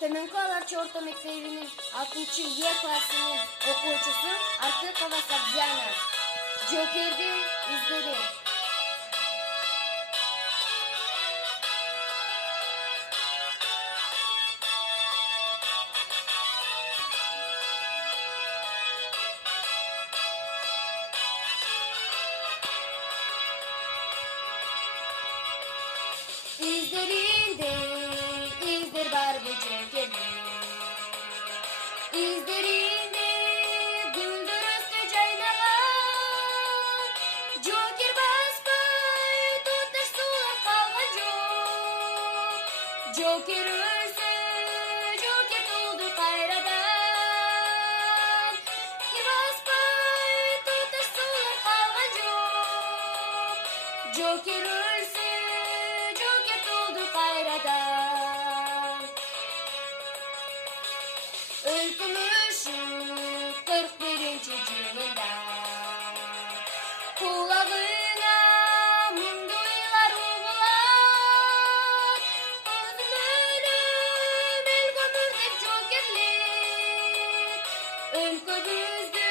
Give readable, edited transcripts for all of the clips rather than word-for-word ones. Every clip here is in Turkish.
Төменкалар Орта мектебинин 6-Е классынын окуучусу Артыкова Согдиана. Жоокердин издери. İzlerinde izler var bu Jookerdin. İzlerinde güldür üstü caynagan. Jooker basbay tutuş sulap kalgan жоқ. Jooker ölse Jooker tuldu kayradan. Basbay tutuş sulap kalgan жоқ. Jooker ölse Jooker tuldu kayradan. Өлкүмүшүн 41-жылында кулагына муңду ыйлар угулат. Өзүм өлүм эл көмүр деп жоокерлик өлкөбүздү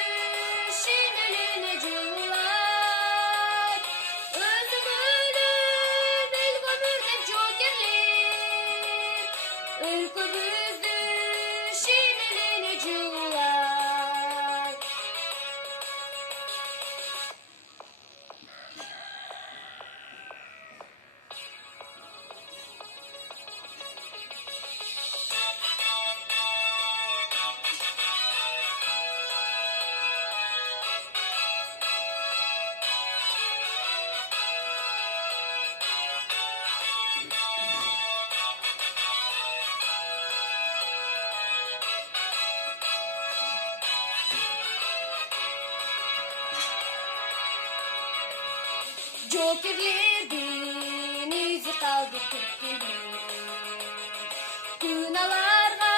шинелене жылуулат. Өзүм өлүм эл көмүр деп жоокерлик өлкөбүздү шинелене жылуулат. Jookerlerдин izi kaldı tüttürüp. Kınalarga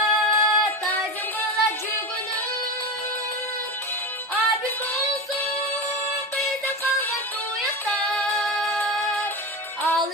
tazim kıla жүгүнүп. А биз болсок bizden kalgan туяктар. Ал